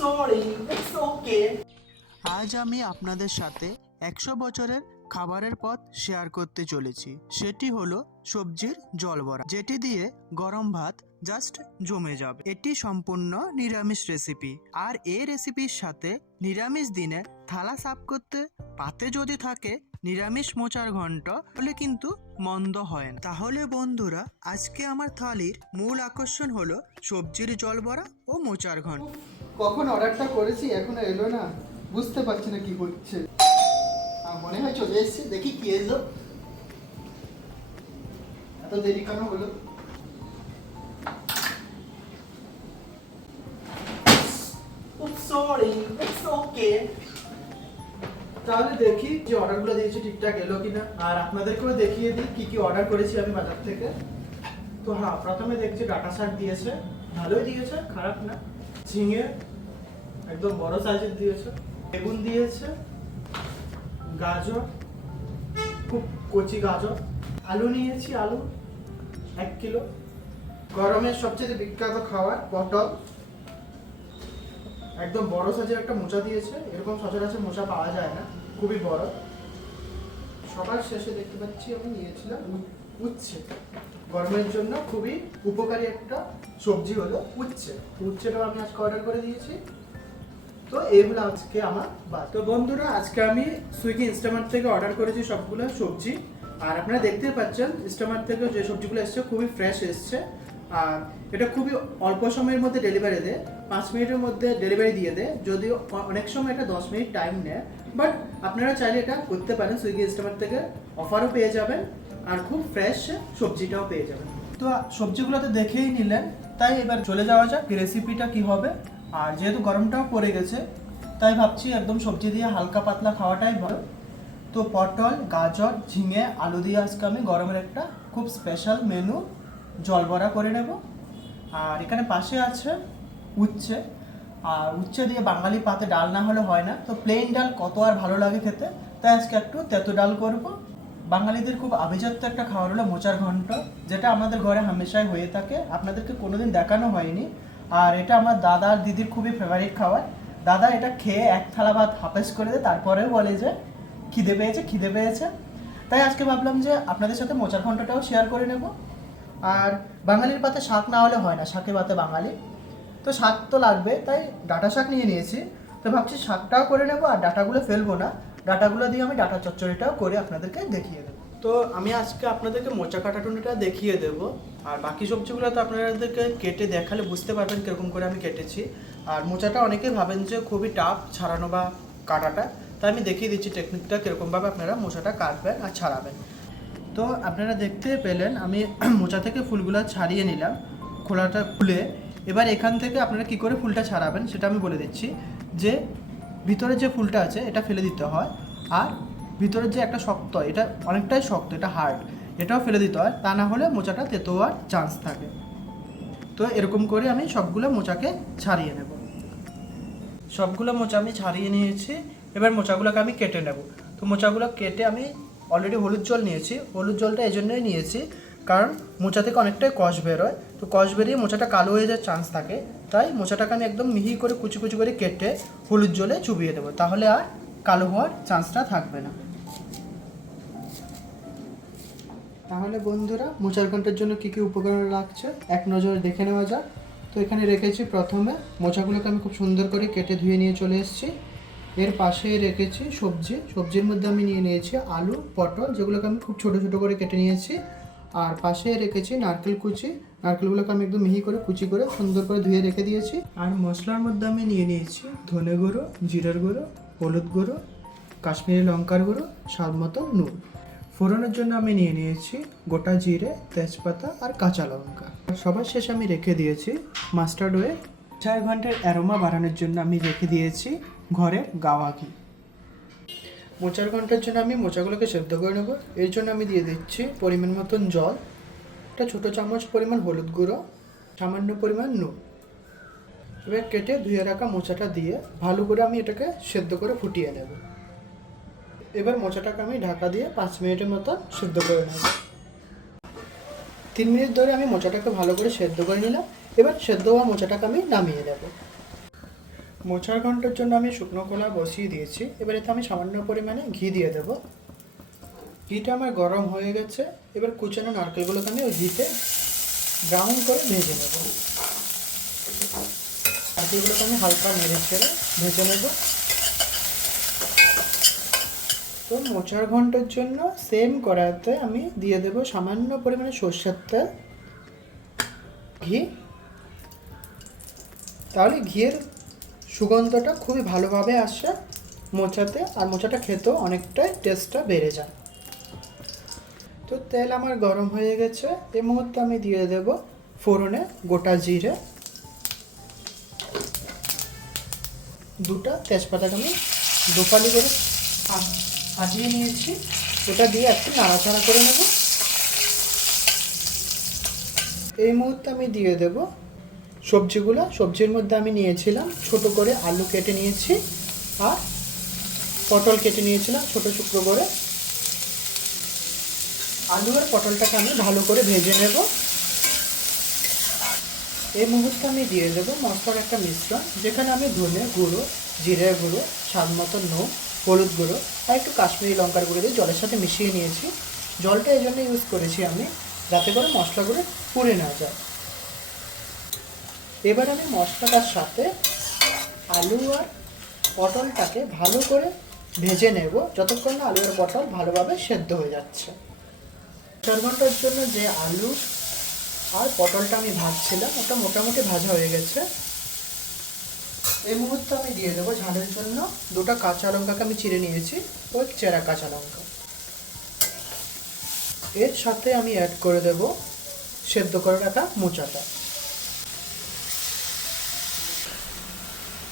sorry, it's okay. আজ আমি আপনাদের সাথে 100 বছরের খাবারের পথ শেয়ার করতে চলেছি। সেটি হলো সবজির জলবড়া, যেটি দিয়ে গরম ভাত জাস্ট জমে যাবে। এটি সম্পূর্ণ নিরামিষ রেসিপি, আর এই রেসিপির সাথে নিরামিষ দিনে থালা সাফ করতে পাতে যদি থাকে নিরামিষ মোচার ঘন্ট, তাহলে কিন্তু মন্দ হয় না। তাহলে বন্ধুরা, আজকে আমার থালির মূল আকর্ষণ হলো সবজির জলবড়া ও মোচার ঘন্ট। কখন অর্ডারটা করেছি এখনো এলো না, বুঝতে পারছি না কি হচ্ছে। মনে হয় চলে এসেছে, দেখি কি এলো। এত দেরি কেন হলো? Sorry, it's okay. তাহলে দেখি যে অর্ডারগুলো দিয়েছি ঠিকঠাক এলো কিনা, আর আপনাদেরকেও দেখিয়ে দিই কি কি অর্ডার করেছি আমি বাজার থেকে। তো হ্যাঁ, প্রথমে দেখছি ডাটা শাক দিয়েছে, ভালোই দিয়েছে, খারাপ না। ঝিঙে একদম বড় সাইজের দিয়েছে, বেগুন দিয়েছে, গাজর, খুব কচি গাজর, আলু নিয়েছি, আলু 1 কিলো, গরমের সবচেয়ে বিখ্যাত খাবার পটল, একদম বড় সাইজের একটা মোচা দিয়েছে। এরকম সচরাচর মোচা পাওয়া যায় না, খুবই বড়। সবার শেষে দেখতে পাচ্ছি আমি নিয়েছিলাম উচ্ছে। গরমের জন্য খুবই উপকারী একটা সবজি হলো উচ্ছে। উচ্ছেটাও আমি আজকে অর্ডার করে দিয়েছি। তো এইগুলো আজকে আমার তো বন্ধুরা, আজকে আমি সুইগি ইনস্টামার্ট থেকে অর্ডার করেছি সবগুলো সবজি। আর আপনারা দেখতেই পাচ্ছেন ইনস্টামার্ট থেকে যে সবজিগুলো এসছে খুবই ফ্রেশ এসছে। আর এটা খুবই অল্প সময়ের মধ্যে ডেলিভারি দেয়, 5 মিনিটের মধ্যে ডেলিভারি দিয়ে দেয়। যদিও অনেক সময় এটা 10 মিনিট টাইম নেয়, বাট আপনারা চাইলে এটা করতে পারেন। সুইগি ইনস্টামার্ট থেকে অফারও পেয়ে যাবেন, আর খুব ফ্রেশ সবজিটাও পেয়ে যাবেন। তো সবজিগুলো তো দেখেই নিলেন, তাই এবার চলে যাওয়া যাক রেসিপিটা কি হবে। আর যেহেতু গরমটাও পড়ে গেছে, তাই ভাবছি একদম সবজি দিয়ে হালকা পাতলা খাওয়াটাই ভালো। তো পটল, গাজর, ঝিঙে, আলু দিয়ে আজকে আমি গরমের একটা খুব স্পেশাল মেনু জলবড়া করে নেব। আর এখানে পাশে আছে উচ্ছে। আর উচ্ছে দিয়ে বাঙালি পাতে ডাল না হলে হয় না, তো প্লেন ডাল কত আর ভালো লাগে খেতে, তাই আজকে একটু তেঁতো ডাল করব। বাঙালিদের খুব আভিজাত্য একটা খাবার হলো মোচার ঘন্ট, যেটা আমাদের ঘরে হামেশাই হয়ে থাকে, আপনাদেরকে কোনোদিন দেখানো হয়নি। আর এটা আমার দাদা আর দিদির খুবই ফেভারিট খাবার। দাদা এটা খেয়ে এক থালা ভাত হাফেজ করে দেয়, তারপরেও বলে যে খিদে পেয়েছে, খিদে পেয়েছে। তাই আজকে ভাবলাম যে আপনাদের সাথে মোচার ঘন্টটাও শেয়ার করে নেব। আর বাঙালির পাতে শাক না হলে হয় না, শাকে পাতে বাঙালি, তো শাক তো লাগবে, তাই ডাঁটা শাক নিয়ে নিয়েছি। তো ভাবছি শাকটাও করে নেবো, আর ডাঁটাগুলো ফেলবো না, ডাঁটাগুলো দিয়ে আমি ডাঁটা চচ্চড়িটাও করে আপনাদেরকে দেখিয়ে দেবো। তো আমি আজকে আপনাদেরকে মোচা কাটাটুনিটা দেখিয়ে দেবো, আর বাকি সবজিগুলো তো আপনাদেরকে কেটে দেখালে বুঝতে পারবেন কীরকম করে আমি কেটেছি। আর মোচাটা অনেকেই ভাবেন যে খুবই টাফ ছাড়ানো বা কাটাটা, তাই আমি দেখিয়ে দিচ্ছি টেকনিকটা কীরকমভাবে আপনারা মোচাটা কাটবেন আর ছাড়াবেন। তো আপনারা দেখতে পেলেন আমি মোচা থেকে ফুলগুলো ছাড়িয়ে নিলাম, খোলাটা খুলে। এবার এখান থেকে আপনারা কি করে ফুলটা ছাড়াবেন সেটা আমি বলে দিচ্ছি। যে ভিতরে যে ফুলটা আছে এটা ফেলে দিতে হয়, আর ভিতরের যে একটা শক্ত, এটা অনেকটাই শক্ত, এটা হার্ড, এটাও ফেলে দিতে হয়, তা না হলে মোচাটা তেতো হওয়ার চান্স থাকে। তো এরকম করে আমি সবগুলো মোচাকে ছাড়িয়ে নেব। সবগুলো মোচা আমি ছাড়িয়ে নিয়েছি, এবার মোচাগুলোকে আমি কেটে নেব। তো মোচাগুলো কেটে আমি অলরেডি হলুদ জল নিয়েছি। হলুদ জলটা এই জন্যই নিয়েছি কারণ মোচা থেকে অনেকটাই কষ বেরোয়, তো কষ বেরিয়ে মোচাটা কালো হয়ে যাওয়ার চান্স থাকে। তাই মোচাটাকে আমি একদম মিহি করে কুচি কুচি করে কেটে হলুদ জলে চুবিয়ে দেবো, তাহলে আর কালো হওয়ার চান্সটা থাকবে না। তাহলে বন্ধুরা, মোচার ঘন্টার জন্য কী কী উপকরণ লাগছে এক নজরে দেখে নেওয়া যাক। তো এখানে রেখেছি প্রথমে মোচাগুলোকে আমি খুব সুন্দর করে কেটে ধুয়ে নিয়ে চলে এসেছি। এর পাশে রেখেছি সবজির মধ্যে আমি নিয়ে নিয়েছি আলু, পটল, যেগুলোকে আমি খুব ছোটো ছোটো করে কেটে নিয়েছি। আর পাশে রেখেছি নারকেল কুচি, নারকেলগুলোকে আমি একদম মিহি করে কুচি করে সুন্দর করে ধুয়ে রেখে দিয়েছি। আর মশলার মধ্যে আমি নিয়ে নিয়েছি ধনে গুঁড়ো, জিরার গুঁড়ো, হলুদ গুঁড়ো, কাশ্মীরি লঙ্কার গুঁড়ো, স্বাদ মতো নুন। ফোড়নের জন্য আমি নিয়ে নিয়েছি গোটা জিরে, তেজপাতা আর কাঁচা লঙ্কা। সবার শেষে আমি রেখে দিয়েছি মাস্টার্ড অয়েল। 4 ঘন্টার অ্যারোমা বাড়ানোর জন্য আমি রেখে দিয়েছি ঘরের গাওয়া ঘি। মোচার ঘন্টার জন্য আমি মোচাগুলোকে সেদ্ধ করে নেব। এর জন্য আমি দিয়ে দিচ্ছি পরিমাণ মতন জল, একটা ছোটো চামচ পরিমাণ হলুদ গুঁড়ো, সামান্য পরিমাণ নুন। এবার কেটে ধুয়ে রাখা মোচাটা দিয়ে ভালো করে আমি এটাকে সেদ্ধ করে ফুটিয়ে নেব। এবার মোচাটাকে আমি ঢাকা দিয়ে 5 মিনিটের মতো সেদ্ধ করে নেব। 3 মিনিট ধরে আমি মোচাটাকে ভালো করে সেদ্ধ করে নিলাম। এবার সেদ্ধ হওয়া মোচাটাকে আমি নামিয়ে নেব। মোচার ঘন্টার জন্য আমি শুকনো কলা বসিয়ে দিয়েছি। এবার এতে আমি সামান্য পরিমাণে ঘি দিয়ে দেব। ঘিটা আমার গরম হয়ে গেছে। এবার কুচানো নারকেলগুলোকে আমি ওই ঘিতে ব্রাউন করে ভেজে নেব। নারকেলগুলোকে আমি হালকা নেড়ে ছেড়ে ভেজে নেব। তো মোচার ঘন্টার জন্য সেম কড়াইতে আমি দিয়ে দেব সামান্য পরিমাণে সরষের তেল, ঘি। তাহলে ঘিয়ের সুগন্ধটা খুবই ভালোভাবে আসে মোচাতে, আর মোচাটা খেতেও অনেকটাই টেস্টটা বেড়ে যায়। তো তেল আমার গরম হয়ে গেছে। এই মুহূর্তে আমি দিয়ে দেব ফোড়নে গোটা জিরে, দুটা তেজপাতাকে আমি দুফালি করে ফাটিয়ে নিয়েছি। ওটা দিয়ে একটু নাড়াচাড়া করে নেব। এই মুহূর্তে আমি দিয়ে দেব সবজিগুলো। সবজির মধ্যে আমি নিয়েছিলাম ছোট করে আলু কেটে নিয়েছি, আর পটল কেটে নিয়েছিলাম ছোট টুকরো করে। আলু আর পটলটাকে আমি ভালো করে ভেজে নেব। এই মুহূর্তে আমি দিয়ে দেব মশলার একটা মিশ্রণ, যেখানে আমি ধনে গুঁড়ো, জিরে গুঁড়ো, স্বাদ মতো নুন, হলুদ গুঁড়ো আর একটু কাশ্মীরি লঙ্কার গুঁড়ো দিয়ে জলের সাথে মিশিয়ে নিয়েছি। জলটা এই জন্য ইউজ করেছি আমি, যাতে করে মশলাগুলো পুড়ে না যায়। এবার আমি মশলাটার সাথে আলু আর পটলটাকে ভালো করে ভেজে নেব, যতক্ষণ না আলু আর পটল ভালোভাবে সেদ্ধ হয়ে যাচ্ছে। 4 ঘন্টার জন্য যে আলু আর পটলটা আমি ভাজছিলাম, ওটা মোটামুটি ভাজা হয়ে গেছে। এই মুহূর্তে আমি দিয়ে দেবো ঝালের জন্য দুটো কাঁচা লঙ্কাকে আমি চিড়ে নিয়েছি, ওই চেরা কাঁচা লঙ্কা। এর সাথে আমি অ্যাড করে দেব সেদ্ধ করে রাখা মোচাটা।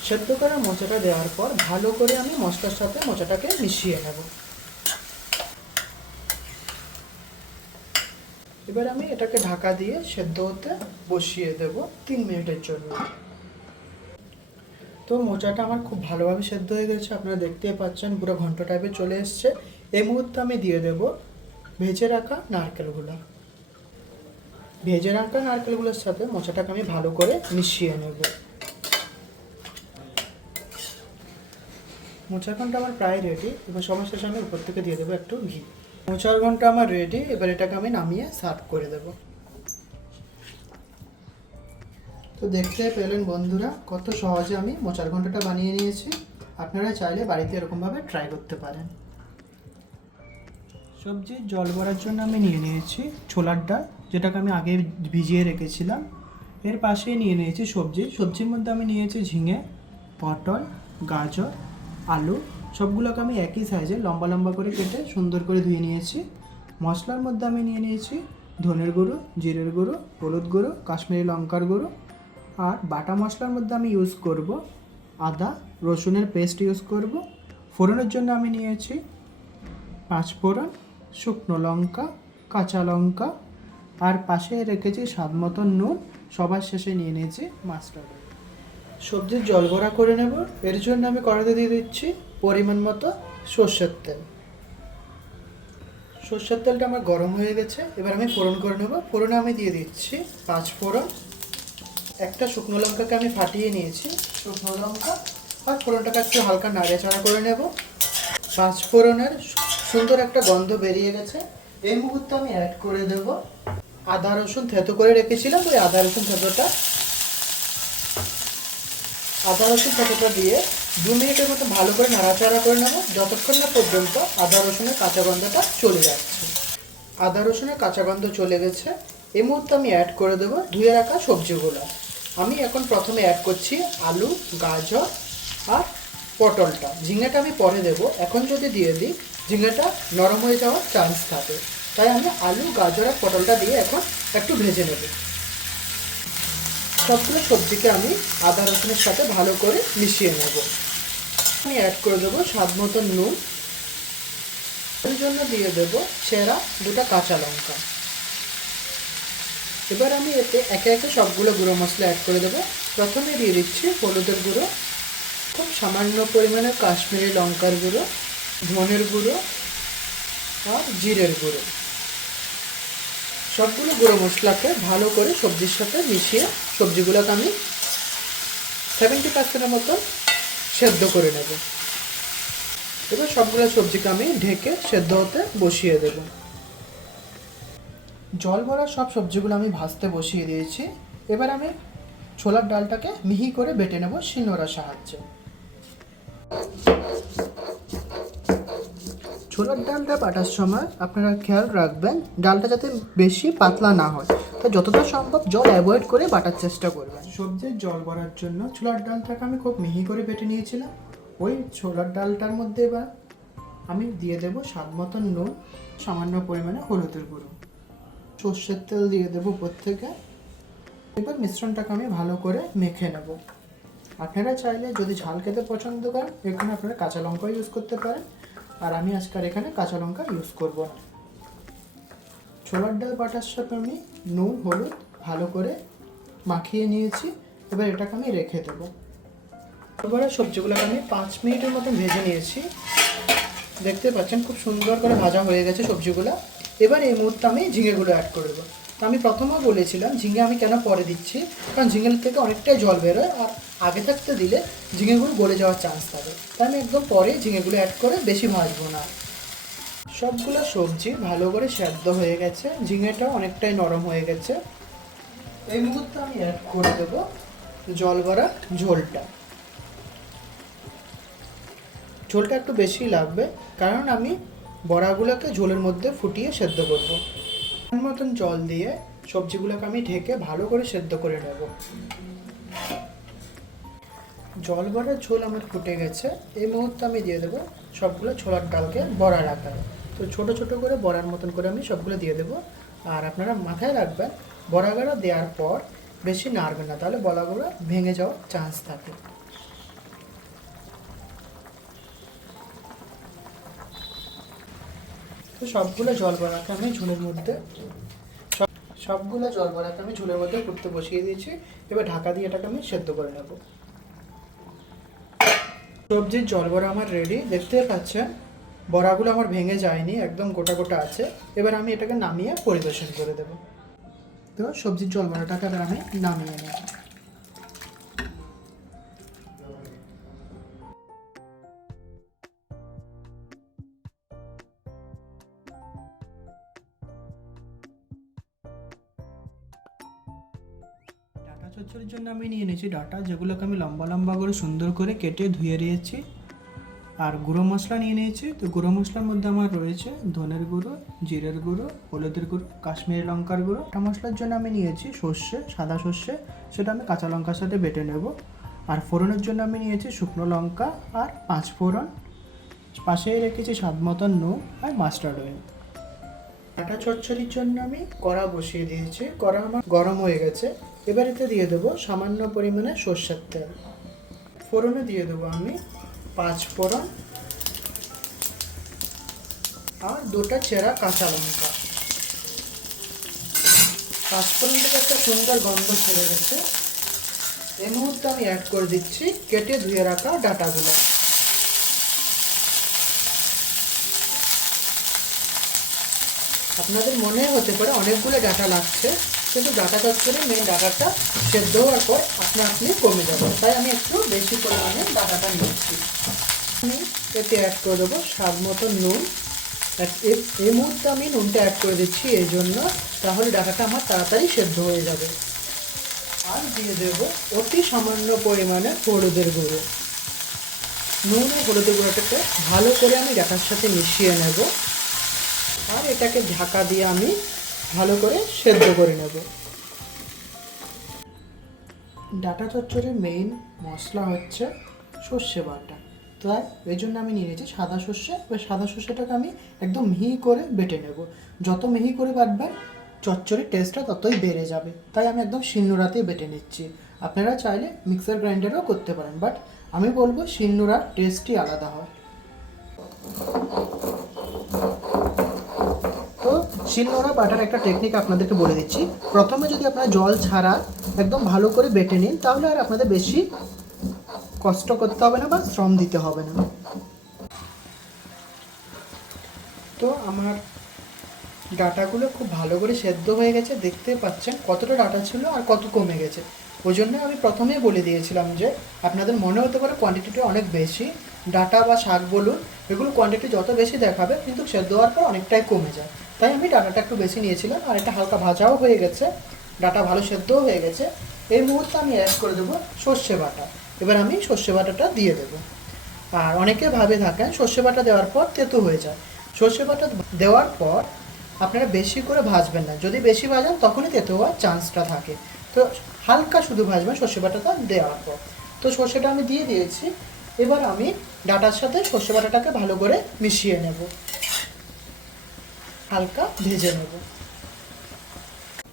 সেদ্ধ করা মোচাটা দেওয়ার পর ভালো করে আমি মশলার সাথে মোচাটাকে মিশিয়ে নেব। এবার আমি এটাকে ঢাকা দিয়ে সেদ্ধ হতে বসিয়ে দেব 3 মিনিটের জন্য। তো মোচাটা আমার খুব ভালোভাবে সেদ্ধ হয়ে গেছে, আপনারা দেখতেই পাচ্ছেন পুরো ঘন্ট টাইপের চলে এসছে। এই মুহূর্তে আমি দিয়ে দেব ভেজে রাখা নারকেলগুলো। ভেজে রাখা নারকেলগুলোর সাথে মোচাটাকে আমি ভালো করে মিশিয়ে নেব। মোচার ঘন্টা আমার প্রায় রেডি। এবার সবার শেষে আমি উপর থেকে দিয়ে দেবো একটু ঘি। মোচার ঘন্টা আমার রেডি। এবার এটাকে আমি নামিয়ে সার্ভ করে দেব। তো দেখতে পেলেন বন্ধুরা, কত সহজে আমি মোচার ঘন্টাটা বানিয়ে নিয়েছি। আপনারা চাইলে বাড়িতে এরকমভাবে ট্রাই করতে পারেন। সবজির জল বড়ার জন্য আমি নিয়ে নিয়েছি ছোলার ডাল, যেটাকে আমি আগে ভিজিয়ে রেখেছিলাম। এর পাশেই নিয়ে নিয়েছি সবজির মধ্যে আমি নিয়েছি ঝিঙে, পটল, গাজর, আলু। সবগুলোকে আমি একই সাইজে লম্বা লম্বা করে কেটে সুন্দর করে ধুয়ে নিয়েছি। মশলার মধ্যে আমি নিয়ে নিয়েছি ধনের গুঁড়ো, জিরের গুঁড়ো, হলুদ গুঁড়ো, কাশ্মীরি লঙ্কার গুঁড়ো। আর বাটা মশলার মধ্যে আমি ইউজ করব আদা রসুনের পেস্ট ইউজ করব। ফোড়নের জন্য আমি নিয়েছি 5 ফোড়ন, শুকনো লঙ্কা, কাঁচা লঙ্কা, আর পাশে রেখেছি স্বাদ মতো নুন। সবার শেষে নিয়ে নিয়েছি মাস্টার্ড অয়েল। সবজির জল ভরা করে নেব। এর জন্য আমি কড়াইতে দিয়ে দিচ্ছি পরিমাণ মতো সর্ষের তেল। সর্ষের তেলটা আমার গরম হয়ে গেছে। এবার আমি ফোড়ন করে নেব। ফোড়নে আমি দিয়ে দিচ্ছি 5 ফোড়ন, একটা শুকনো লঙ্কাকে আমি ফাটিয়ে নিয়েছি, শুকনো লঙ্কা। আর ফোড়নটাকে একটু হালকা নাড়াচাড়া করে নেব। 5 ফোড়নের সুন্দর একটা গন্ধ বেরিয়ে গেছে। এই মুহূর্তে আমি অ্যাড করে দেব আদা রসুন থেতো করে রেখেছিলাম। ওই আদা রসুন থেতোটা দিয়ে 2 মিনিটের মতো ভালো করে নাড়াচাড়া করে নেব, যতক্ষণ না পর্যন্ত আদা রসুনের কাঁচা গন্ধটা চলে যাচ্ছে। আদা রসুনের কাঁচা গন্ধ চলে গেছে। এই মুহূর্তে আমি অ্যাড করে দেবো ধুয়ে রাখা সবজিগুলো। আমি এখন প্রথমে অ্যাড করছি আলু, গাজর আর পটলটা। ঝিঙেটা আমি পরে দেবো। এখন যদি দিয়ে দিই ঝিঙেটা নরম হয়ে যাওয়ার চান্স থাকে, তাই আমি আলু, গাজর আর পটলটা দিয়ে এখন একটু ভেজে নেব। সবগুলো সবজিকে আমি আদা রসুনের সাথে ভালো করে মিশিয়ে নেব। আমি অ্যাড করে দেবো স্বাদ মতো নুন। এর জন্য দিয়ে দেবো চেরা দুটো কাঁচা লঙ্কা। এবার আমি এতে একে একে সবগুলো গুঁড়ো মশলা অ্যাড করে দেবো। প্রথমে দিয়ে দিচ্ছি হলুদের গুঁড়ো, খুব সামান্য পরিমাণে কাশ্মীরি লঙ্কার গুঁড়ো, ধনের গুঁড়ো আর জিরের গুঁড়ো। সবগুলো গুঁড়ো মশলাকে ভালো করে সবজির সাথে মিশিয়ে সবজিগুলোকে আমি 70% মতো সেদ্ধ করে নেব। এবার সবগুলো সবজিকে আমি ঢেকে সেদ্ধ হতে বসিয়ে দেব। জল ভরা সব সবজিগুলো আমি ভাজতে বসিয়ে দিয়েছি। এবার আমি ছোলার ডালটাকে মিহি করে বেটে নেব শিলনোড়ার সাহায্যে। ছোলার ডালটা বাটার সময় আপনারা খেয়াল রাখবেন ডালটা যাতে বেশি পাতলা না হয়, তো যতটা সম্ভব জল অ্যাভয়েড করে বাটার চেষ্টা করবেন। সবজির জল ভরার জন্য ছোলার ডালটাকে আমি খুব মিহি করে বেটে নিয়েছিলাম। ওই ছোলার ডালটার মধ্যে এবার আমি দিয়ে দেব স্বাদ মতন নুন, সামান্য পরিমাণে হলুদের গুঁড়ো, সর্ষের তেল দিয়ে দেবো উপর থেকে। এবার মিশ্রণটাকে আমি ভালো করে মেখে নেব। আপনারা চাইলে যদি ঝাল খেতে পছন্দ করেন এখানে আপনারা কাঁচা লঙ্কা ইউজ করতে পারেন, আর আমি আজকাল এখানে কাঁচা লঙ্কা ইউজ করব না। ছোলার ডাল বাটার সাথে আমি নুন হলুদ ভালো করে মাখিয়ে নিয়েছি। এবার এটাকে আমি রেখে দেবো। এবারে সবজিগুলোকে আমি 5 মিনিটের মতো ভেজে নিয়েছি। দেখতে পাচ্ছেন খুব সুন্দর করে ভাজা হয়ে গেছে সবজিগুলো। এবার এই মুহূর্তে আমি ঝিঙেগুলো অ্যাড করে দেবো। তো আমি প্রথমেও বলেছিলাম ঝিঙে আমি কেন পরে দিচ্ছি, কারণ ঝিঙের থেকে অনেকটাই জল বেরোয়, আর আগে থাকতে দিলে ঝিঙেগুলো গলে যাওয়ার চান্স থাকে। তাই আমি একদম পরে ঝিঙেগুলো অ্যাড করে বেশি ভাজবো না। সবগুলো সবজি ভালো করে সেদ্ধ হয়ে গেছে, ঝিঙেটাও অনেকটাই নরম হয়ে গেছে। এই মুহূর্তে আমি অ্যাড করে দেবো জল ভরা ঝোলটা। ঝোলটা একটু বেশি লাগবে, কারণ আমি বড়াগুলোকে ঝোলের মধ্যে ফুটিয়ে সেদ্ধ করব। মতন জল দিয়ে সবজিগুলোকে আমি ঢেকে ভালো করে সেদ্ধ করে নেব। জল ভরা ঝোল আমার ফুটে গেছে। এই মুহূর্তে আমি দিয়ে দেবো সবগুলো ছোলার ডালকে বড়ার আকারে। তো ছোট ছোট করে বড়ার মতন করে আমি সবগুলো দিয়ে দেবো। আর আপনারা মাথায় রাখবেন বড়াগুলো দেওয়ার পর বেশি নাড়বেন না, তাহলে বড়াগুলো ভেঙে যাওয়ার চান্স থাকে। তো সবগুলো জল বড়াকে আমি ঝোলের মধ্যে ফুটতে বসিয়ে দিয়েছি। এবার ঢাকা দিয়ে এটাকে আমি সেদ্ধ করে নেব। সবজির জল বড়া আমার রেডি। দেখতে পাচ্ছেন বড়াগুলো আমার ভেঙে যায়নি, একদম গোটা গোটা আছে। এবার আমি এটাকে নামিয়ে পরিবেশন করে দেব। তো সবজির জল বড়াটাকে এবার আমি নামিয়ে নেব। ডাটা চচ্চড়ির জন্য আমি নিয়ে নিয়েছি ডাটা, যেগুলোকে আমি লম্বা লম্বা করে সুন্দর করে কেটে ধুয়ে নিয়েছি। আর গুঁড়ো মশলা নিয়ে নিয়েছি। তো গুঁড়ো মশলার মধ্যে আমার রয়েছে ধনের গুঁড়ো, জিরের গুঁড়ো, হলুদের গুঁড়ো, কাশ্মীরি লঙ্কার গুঁড়ো। আটা মশলার জন্য আমি নিয়েছি সর্ষে, সাদা সর্ষে, সেটা আমি কাঁচা লঙ্কার সাথে বেটে নেব। আর ফোড়নের জন্য আমি নিয়েছি শুকনো লঙ্কা আর 5 ফোড়ন। পাশেই রেখেছি স্বাদ মতন নুন আর মাস্টার্ড অয়েল। ডাটা চচ্চড়ির জন্য আমি কড়া বসিয়ে দিয়েছি। কড়া আমার গরম হয়ে গেছে। এবার এতে দিয়ে দেবো সামান্য পরিমাণে সর্ষের তেল। ফোড়নে দিয়ে দেবো আমি 5 ফোড়ন আর 2টা চেরা কাঁচা লঙ্কা। 5 ফোড়ন থেকে একটা সুন্দর গন্ধ ছেড়ে গেছে। এই মুহূর্তে আমি অ্যাড করে দিচ্ছি কেটে ধুয়ে রাখা ডাটাগুলো। আপনাদের মনে হতে পারে অনেকগুলো ডাটা লাগছে, কিন্তু ডাটা চচ্চড়ি মেন ডাটাটা সেদ্ধ হওয়ার পর আপনি কমে যাবে, তাই আমি একটু বেশি পরিমাণে ডাটাটা নিচ্ছি। আমি এতে অ্যাড করে দেবো স্বাদ মতো নুন। এই মুহূর্তে আমি নুনটা অ্যাড করে দিচ্ছি এই জন্য, তাহলে ডাটাটা আমার তাড়াতাড়ি সেদ্ধ হয়ে যাবে। আর দিয়ে দেবো অতি সামান্য পরিমাণে হলুদের গুঁড়ো। নুন আর হলুদের গুঁড়োটাকে ভালো করে আমি ডাটার সাথে মিশিয়ে নেব। আর এটাকে ঢাকা দিয়ে আমি ভালো করে সেদ্ধ করে নেব। ডাটা চচ্চড়ির মেইন মশলা হচ্ছে সর্ষে বাটা। তাই এই জন্য আমি নিয়েছি সাদা সর্ষে। এবার সাদা সর্ষেটাকে আমি একদম মিহি করে বেটে নেব। যত মিহি করে বাটবেন চচ্চড়ির টেস্টটা ততই বেড়ে যাবে, তাই আমি একদম শিলনোড়াতেই বেটে নিচ্ছি। আপনারা চাইলে মিক্সার গ্রাইন্ডারও করতে পারেন, বাট আমি বলবো শিলনোড়ার টেস্টই আলাদা হয়। তো শিলনোড়া বাটার একটা টেকনিক আপনাদেরকে বলে দিচ্ছি। প্রথমে যদি আপনারা জল ছাড়া একদম ভালো করে বেটে নিন, তাহলে আর আপনাদের বেশি কষ্ট করতে হবে না বা শ্রম দিতে হবে না। তো আমার ডাটাগুলো খুব ভালো করে সেদ্ধ হয়ে গেছে। দেখতে পাচ্ছেন কতটা ডাটা ছিল আর কত কমে গেছে। ওই জন্য আমি প্রথমেই বলে দিয়েছিলাম যে আপনাদের মনে হতে পারে কোয়ান্টিটিটা অনেক বেশি, ডাঁটা বা শাক বলুন এগুলো কোয়ান্টিটি যত বেশি দেখাবে কিন্তু সেদ্ধ হওয়ার পর অনেকটাই কমে যায়। তাই আমি ডাঁটাটা একটু বেশি নিয়েছিলাম। আর এটা হালকা ভাজাও হয়ে গেছে, ডাঁটা ভালো সেদ্ধও হয়ে গেছে। এই মুহূর্তে আমি অ্যাড করে দেবো সর্ষে বাটা। এবার আমি সর্ষে বাটাটা দিয়ে দেবো। আর অনেকে ভাবে থাকেন সর্ষে বাটা দেওয়ার পর তেতো হয়ে যায়। সর্ষে বাটা দেওয়ার পর আপনারা বেশি করে ভাজবেন না, যদি বেশি ভাজেন তখনই তেতো হওয়ার চান্সটা থাকে। তো হালকা শুধু ভাজবেন সর্ষে বাটাটা দেওয়ার পর। তো সর্ষেটা আমি দিয়ে দিয়েছি। এবার আমি ডাঁটার সাথে সর্ষে বাটাটাকে ভালো করে মিশিয়ে নেব, হালকা ভেজে নেব।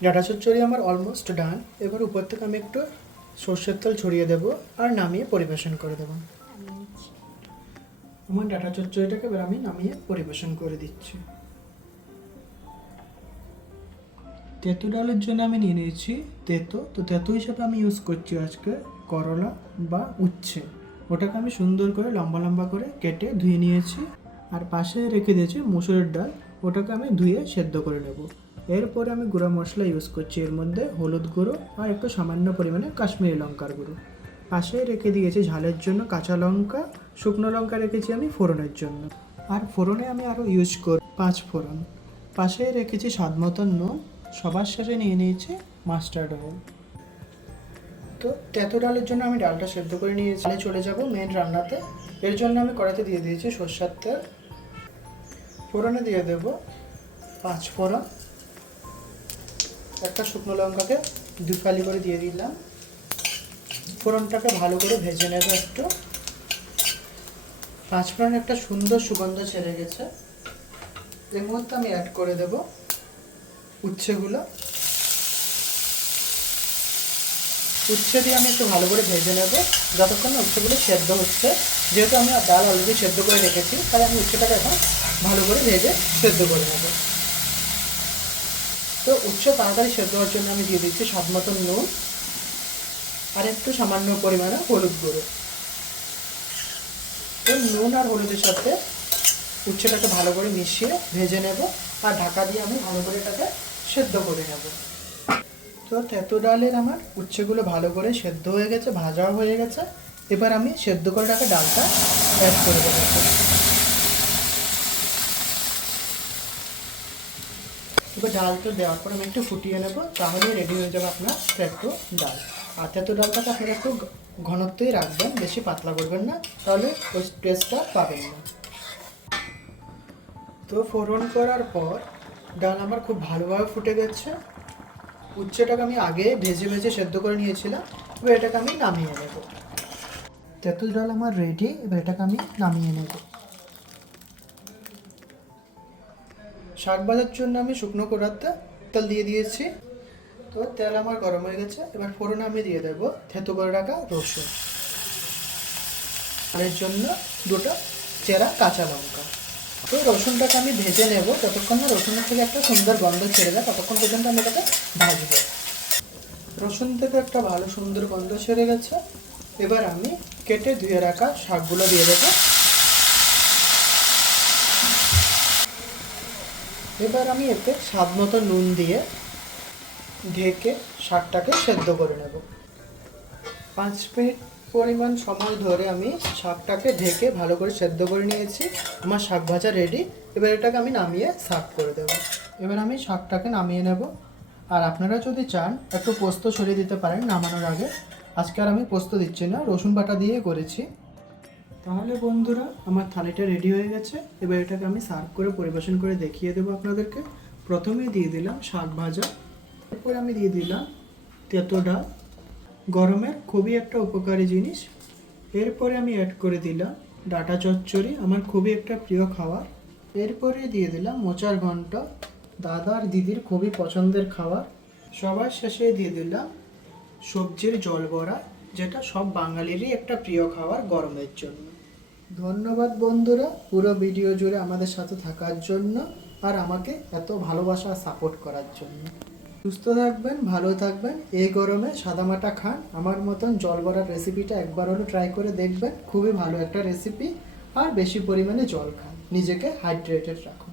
ডাঁটা চচ্চড়ি আমার অলমোস্ট ডান। এবার উপর থেকে আমি একটু সর্ষের তেল ছড়িয়ে দেবো আর নামিয়ে পরিবেশন করে দেবো। আমার ডাঁটা চচ্চড়িটাকে এবার আমি নামিয়ে পরিবেশন করে দিচ্ছি। তেঁতো ডালের জন্য আমি নিয়ে নিয়েছি তেঁতো। তো তেঁতো হিসেবে আমি ইউজ করছি আজকে করলা বা উচ্ছে। ওটাকে আমি সুন্দর করে লম্বা লম্বা করে কেটে ধুয়ে নিয়েছি। আর পাশে রেখে দিয়েছি মুসুরের ডাল, ওটাকে আমি ধুয়ে সেদ্ধ করে নেব। এরপরে আমি গুঁড়া মশলা ইউজ করছি, এর মধ্যে হলুদ গুঁড়ো আর একটু সামান্য পরিমাণে কাশ্মীরি লঙ্কার গুঁড়ো। পাশে রেখে দিয়েছি ঝালের জন্য কাঁচা লঙ্কা, শুকনো লঙ্কা রেখেছি আমি ফোড়নের জন্য। আর ফোড়নে আমি আরও ইউজ করি 5 ফোড়ন। পাশে রেখেছি স্বাদ মতন নুন। সবার শেষে নিয়ে নিয়েছি মাস্টার্ড অয়েল। তো তেঁতো ডালের জন্য আমি ডালটা সেদ্ধ করে নিয়েছি। ডালে চলে যাব মেন রান্নাতে। এর জন্য আমি কড়াইতে দিয়ে দিয়েছি সরষের তেল। ফোড়নে দিয়ে দেব 5 ফোড়ন, একটা শুকনো লঙ্কাকে 2 ফালি করে দিয়ে দিলাম। ফোড়নটাকে ভালো করে ভেজে নেব একটু। 5 ফোড়ন একটা সুন্দর সুগন্ধ ছেড়ে গেছে। এই মুহূর্তে আমি অ্যাড করে দেব উচ্ছেগুলো। উচ্ছে দিয়ে আমি একটু ভালো করে ভেজে নেব যতক্ষণ না উচ্ছেগুলো সেদ্ধ হচ্ছে। যেহেতু আমি ডাল অলরেডি সেদ্ধ করে রেখেছি, তাই আমি উচ্ছেটাকে এখন ভালো করে ভেজে সেদ্ধ করে নেব। তো উচ্ছে তাড়াতাড়ি সেদ্ধ হওয়ার জন্য আমি দিয়ে দিচ্ছি স্বাদ মতন নুন আর একটু সামান্য পরিমাণে হলুদ গুঁড়ো। তো নুন আর হলুদের সাথে উচ্ছেটাকে ভালো করে মিশিয়ে ভেজে নেব আর ঢাকা দিয়ে আমি ভালো করে এটাকে সেদ্ধ করে নেব। তো তেঁতো ডালের আমার উচ্ছেগুলো ভালো করে সেদ্ধ হয়ে গেছে, ভাজাও হয়ে গেছে। এবার আমি সেদ্ধ করে রাখা ডালটা অ্যাড করে দেবো। এবার ডালটা দেওয়ার পর আমি একটু ফুটিয়ে নেব, তাহলে রেডি হয়ে যাবে আপনার তেঁতো ডাল। আর তেঁতো ডালটাকে আপনারা একটু ঘনত্বই রাখবেন, বেশি পাতলা করবেন না, তাহলে ওই টেস্টটা পাবেন না। তো ফোড়ন করার পর ডাল আমার খুব ভালোভাবে ফুটে গেছে। উচ্ছেটাকে আমি আগে ভেজে ভেজে সেদ্ধ করে নিয়েছিলাম। এবার এটাকে আমি নামিয়ে নেব। তেঁতুল ডাল আমার রেডি। এবার এটাকে আমি নামিয়ে নেব। শাক ভাজার জন্য আমি শুকনো কড়াতে তেল দিয়ে দিয়েছি। তো তেল আমার গরম হয়ে গেছে। এবার ফোড়নে আমি দিয়ে দেবো থেতো করে রাখা রসুন, আর এর জন্য 2টা চেরা কাঁচা লঙ্কা। তো রসুনটাকে আমি ভেজে নেব যতক্ষণ না রসুনের থেকে একটা সুন্দর গন্ধ ছেড়ে যায়, ততক্ষণ পর্যন্ত আমি এটাকে ভাজবো। রসুন থেকে একটা ভালো সুন্দর গন্ধ ছেড়ে গেছে। এবার আমি কেটে ধুয়ে রাখা শাকগুলো দিয়ে দেবো। এবার আমি এতে স্বাদ মতো নুন দিয়ে ঢেকে শাকটাকে সেদ্ধ করে নেব। 5 মিনিট পরিমাণ সময় ধরে আমি শাকটাকে ঢেকে ভালো করে সেদ্ধ করে নিয়েছি। আমার শাক ভাজা রেডি। এবার এটাকে আমি নামিয়ে সার্ভ করে দেব। এবার আমি শাকটাকে নামিয়ে নেব। আর আপনারা যদি চান একটু পোস্ত ছড়িয়ে দিতে পারেন নামানোর আগে। আজকে আর আমি পোস্ত দিচ্ছি না, রসুন বাটা দিয়ে করেছি। তাহলে বন্ধুরা আমার থালিটা রেডি হয়ে গেছে। এবার এটাকে আমি সার্ভ করে পরিবেশন করে দেখিয়ে দেবো আপনাদেরকে। প্রথমেই দিয়ে দিলাম শাক ভাজা, এরপর আমি দিয়ে দিলাম তেঁতো ডাল, গরমের খুবই একটা উপকারী জিনিস। এরপরে আমি অ্যাড করে দিলাম ডাঁটা চচ্চড়ি, আমার খুবই একটা প্রিয় খাবার। এরপরে দিয়ে দিলাম মোচার ঘন্ট, দাদা আর দিদির খুবই পছন্দের খাবার। সবার শেষে দিয়ে দিলাম সবজির জল বড়া, যেটা সব বাঙালিরই একটা প্রিয় খাবার গরমের জন্য। ধন্যবাদ বন্ধুরা পুরো ভিডিও জুড়ে আমাদের সাথে থাকার জন্য আর আমাকে এত ভালোবাসা সাপোর্ট করার জন্য। সুস্থ থাকবেন, ভালো থাকবেন। এই গরমে সাদামাটা খান। আমার মতন জল বড়ার রেসিপিটা একবার হলো ট্রাই করে দেখবেন, খুবই ভালো একটা রেসিপি। আর বেশি পরিমাণে জল খান, নিজেকে হাইড্রেটেড রাখুন।